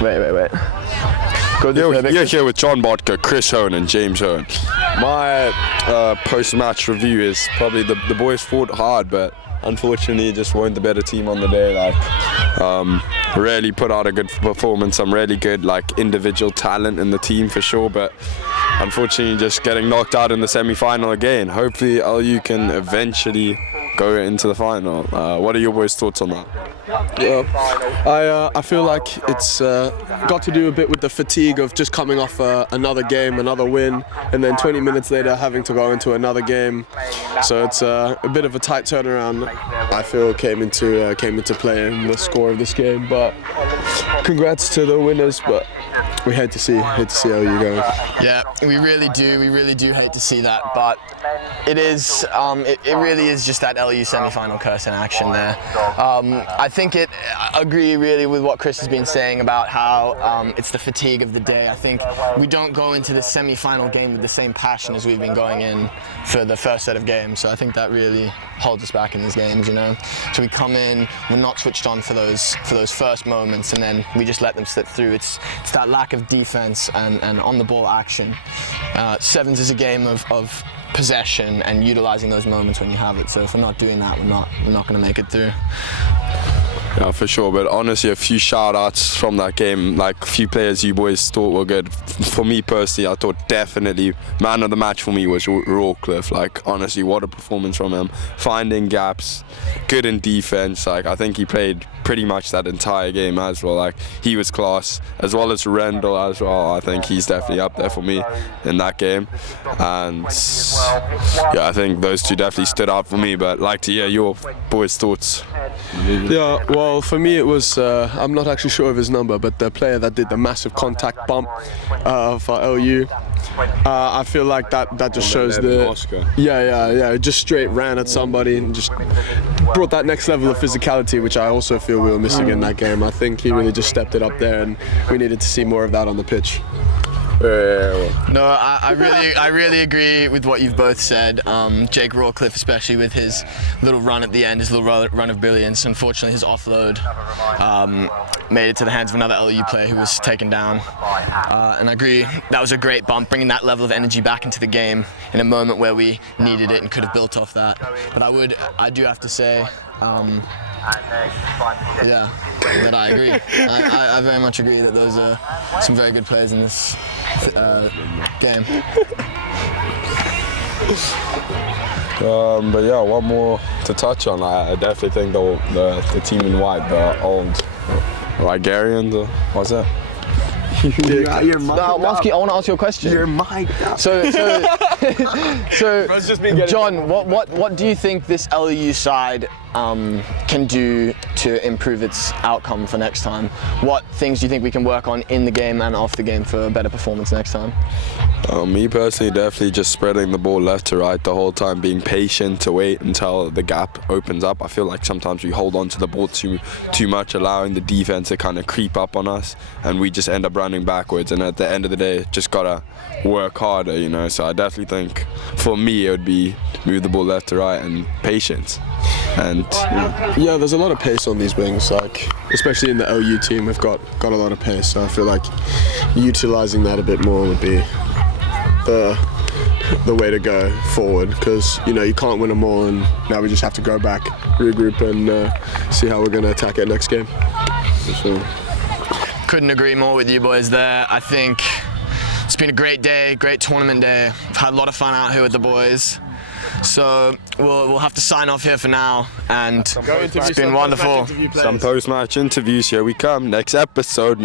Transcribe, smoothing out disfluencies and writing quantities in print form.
Wait. You're here with John Bodker, Chris Hone and James Hone. My post-match review is probably the boys fought hard, but unfortunately just weren't the better team on the day. Really put out a good performance, some really good individual talent in the team for sure, but unfortunately just getting knocked out in the semi-final again. Hopefully LU can eventually go into the final. What are your boys' thoughts on that? Yeah, I feel like it's got to do a bit with the fatigue of just coming off another game, another win, and then 20 minutes later having to go into another game. So it's a bit of a tight turnaround. I feel came into play in the score of this game. But congrats to the winners. But we hate to see LU go. Yeah, we really do hate to see that, but it is, it really is just that LU semi-final curse in action there. I agree really with what Chris has been saying about how it's the fatigue of the day. I think we don't go into the semi-final game with the same passion as we've been going in for the first set of games, so I think that really holds us back in these games, you know. So we come in, we're not switched on for those first moments, and then we just let them slip through. It's that lack of defense and on the ball action. Sevens is a game of possession and utilizing those moments when you have it. So if we're not doing that, we're not going to make it through. Yeah, for sure. But honestly, a few shout-outs from that game. A few players you boys thought were good. For me personally, I thought definitely man of the match for me was Rawcliffe. Honestly, what a performance from him. Finding gaps, good in defense. I think he played pretty much that entire game as well. He was class, as well as Randall as well. I think he's definitely up there for me in that game. And yeah, I think those two definitely stood out for me. But I'd like to hear your boys' thoughts. Yeah, well, for me it was, I'm not actually sure of his number, but the player that did the massive contact bump for LU. I feel like that just shows the... Yeah, just straight ran at somebody and just brought that next level of physicality, which I also feel we were missing in that game. I think he really just stepped it up there, and we needed to see more of that on the pitch. No, I really agree with what you've both said. Jake Rawcliffe, especially with his little run at the end, his little run of brilliance. Unfortunately, his offload made it to the hands of another LU player who was taken down. And I agree, that was a great bump, bringing that level of energy back into the game in a moment where we needed it and could have built off that. But I do have to say, yeah, that I agree. I very much agree that those are some very good players in this game. But yeah, one more to touch on. I definitely think the team in white, the old Ligarians, or what's that? You're I want to ask you a question. You're mic'd up. So John, what do you think this LU side can do to improve its outcome for next time? What things do you think we can work on in the game and off the game for a better performance next time? Me personally, definitely just spreading the ball left to right the whole time, being patient to wait until the gap opens up. I feel like sometimes we hold on to the ball too much, allowing the defense to kind of creep up on us, and we just end up running backwards. And at the end of the day, just gotta work harder, you know. So I definitely think for me it would be move the ball left to right and patience. And yeah, there's a lot of pace on these wings, especially in the LU team. We've got a lot of pace, so I feel like utilizing that a bit more would be the way to go forward, because you can't win them all, and now we just have to go back, regroup, and see how we're going to attack it next game. So. Couldn't agree more with you boys there. I think it's been a great day, great tournament day. I've had a lot of fun out here with the boys. So we'll have to sign off here for now, and it's been wonderful. Some post-match interviews, here we come. Next episode.